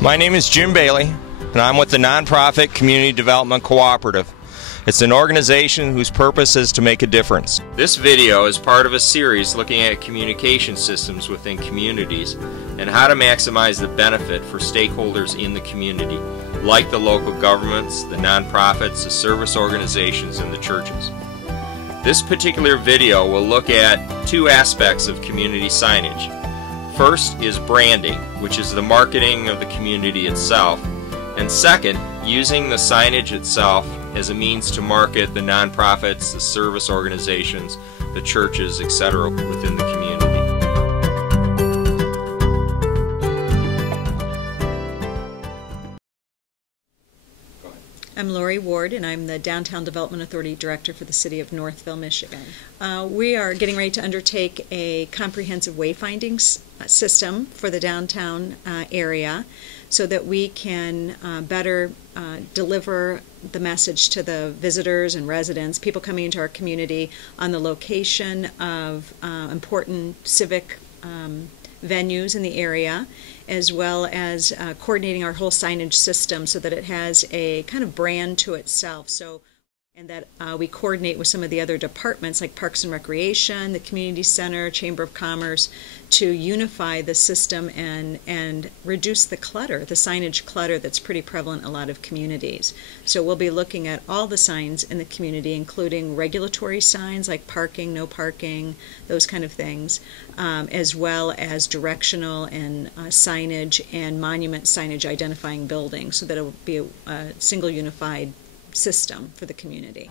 My name is Jim Bailey, and I'm with the nonprofit Community Development Cooperative. It's an organization whose purpose is to make a difference. This video is part of a series looking at communication systems within communities and how to maximize the benefit for stakeholders in the community, like the local governments, the nonprofits, the service organizations, and the churches. This particular video will look at two aspects of community signage. First is branding, which is the marketing of the community itself, and second, using the signage itself as a means to market the nonprofits, the service organizations, the churches, etc. within the community. I'm Lori Ward, and I'm the Downtown Development Authority Director for the City of Northville, Michigan. We are getting ready to undertake a comprehensive wayfinding system for the downtown area so that we can better deliver the message to the visitors and residents, people coming into our community, on the location of important civic venues in the area, as well as coordinating our whole signage system so that it has a kind of brand to itself. And that we coordinate with some of the other departments like Parks and Recreation, the Community Center, Chamber of Commerce, to unify the system and reduce the clutter, the signage clutter that's pretty prevalent in a lot of communities. So we'll be looking at all the signs in the community, including regulatory signs like parking, no parking, those kind of things, as well as directional and signage and monument signage identifying buildings, so that it will be a single unified system for the community.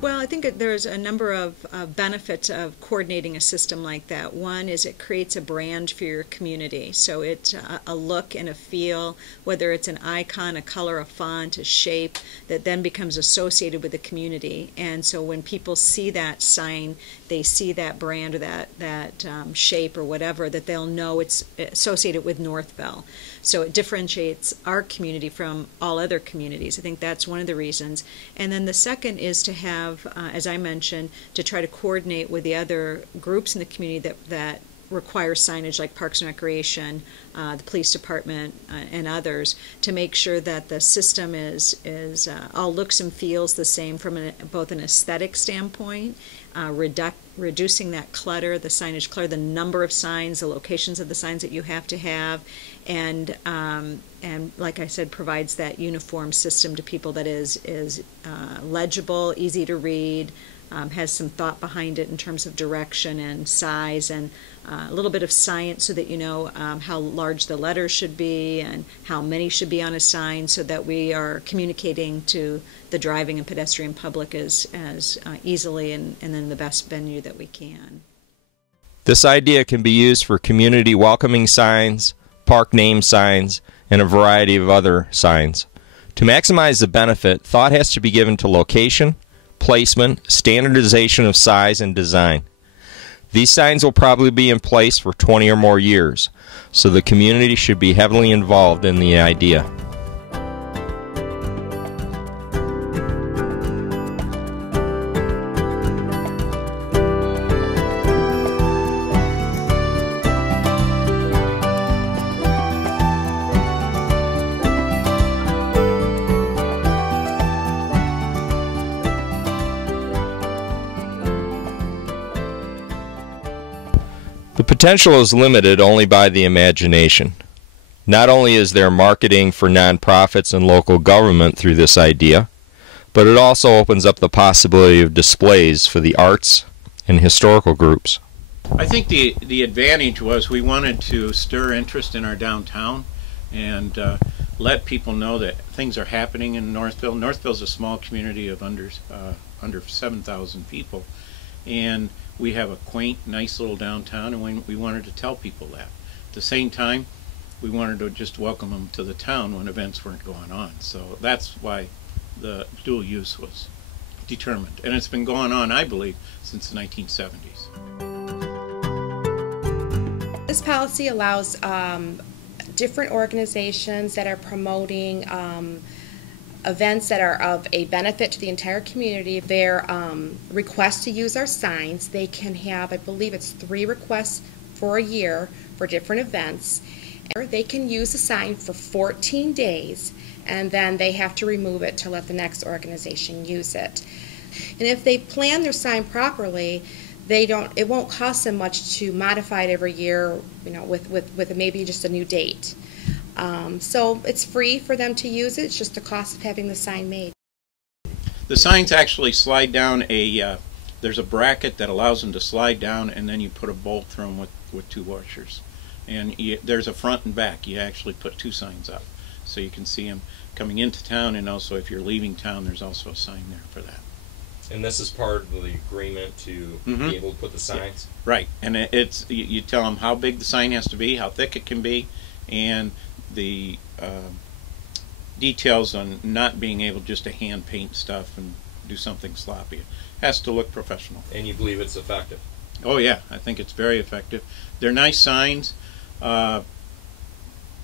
Well, I think there's a number of benefits of coordinating a system like that. One is it creates a brand for your community. So it's a look and a feel, whether it's an icon, a color, a font, a shape, that then becomes associated with the community. And so when people see that sign, they see that brand or that shape or whatever, that they'll know it's associated with Northville. So it differentiates our community from all other communities. I think that's one of the reasons. And then the second is to have, as I mentioned, to try to coordinate with the other groups in the community that require signage, like Parks and Recreation, the police department, and others, to make sure that the system is all looks and feels the same from both an aesthetic standpoint, reducing that clutter, the signage clutter, the number of signs, the locations of the signs that you have to have, and like I said, provides that uniform system to people that is legible, easy to read, has some thought behind it in terms of direction and size, and a little bit of science so that you know how large the letters should be and how many should be on a sign, so that we are communicating to the driving and pedestrian public as easily and in the best venue that we can. This idea can be used for community welcoming signs, park name signs, and a variety of other signs. To maximize the benefit, thought has to be given to location, placement, standardization of size, and design. These signs will probably be in place for 20 or more years, so the community should be heavily involved in the idea. The potential is limited only by the imagination. Not only is there marketing for nonprofits and local government through this idea, but it also opens up the possibility of displays for the arts and historical groups. I think the advantage was we wanted to stir interest in our downtown and let people know that things are happening in Northville. Northville's a small community of under 7,000 people, and we have a quaint, nice little downtown, and we wanted to tell people that. At the same time, we wanted to just welcome them to the town when events weren't going on. So that's why the dual use was determined. And it's been going on, I believe, since the 1970s. This policy allows different organizations that are promoting events that are of a benefit to the entire community. Their requests to use our signs, they can have, I believe it's 3 requests for a year for different events. They can use the sign for 14 days, and then they have to remove it to let the next organization use it. And if they plan their sign properly, it won't cost them much to modify it every year, with maybe just a new date. So it's free for them to use it. It's just the cost of having the sign made. The signs actually slide down there's a bracket that allows them to slide down, and then you put a bolt through them with 2 washers. And there's a front and back. You actually put 2 signs up, so you can see them coming into town, and also if you're leaving town, there's also a sign there for that. And this is part of the agreement to be able to put the signs? Right, and it's you tell them how big the sign has to be, how thick it can be, and the details on not being able just to hand paint stuff and do something sloppy. It has to look professional. And you believe it's effective? Oh yeah, I think it's very effective. They're nice signs.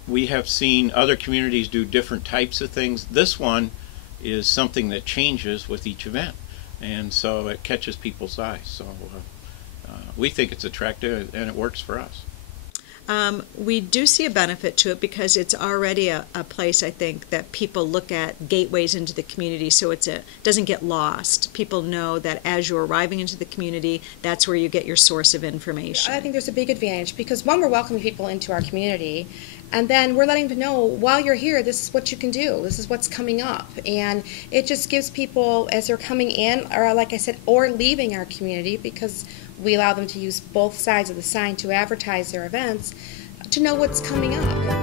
We have seen other communities do different types of things. This one is something that changes with each event, and so it catches people's eyes. So we think it's attractive, and it works for us. We do see a benefit to it because it's already a place, I think, that people look at gateways into the community, so it doesn't get lost. People know that as you're arriving into the community, that's where you get your source of information. I think there's a big advantage because, one, we're welcoming people into our community, and then we're letting them know, while you're here, this is what you can do, this is what's coming up. And it just gives people, as they're coming in, or like I said, or leaving our community, because we allow them to use both sides of the sign to advertise their events, to know what's coming up.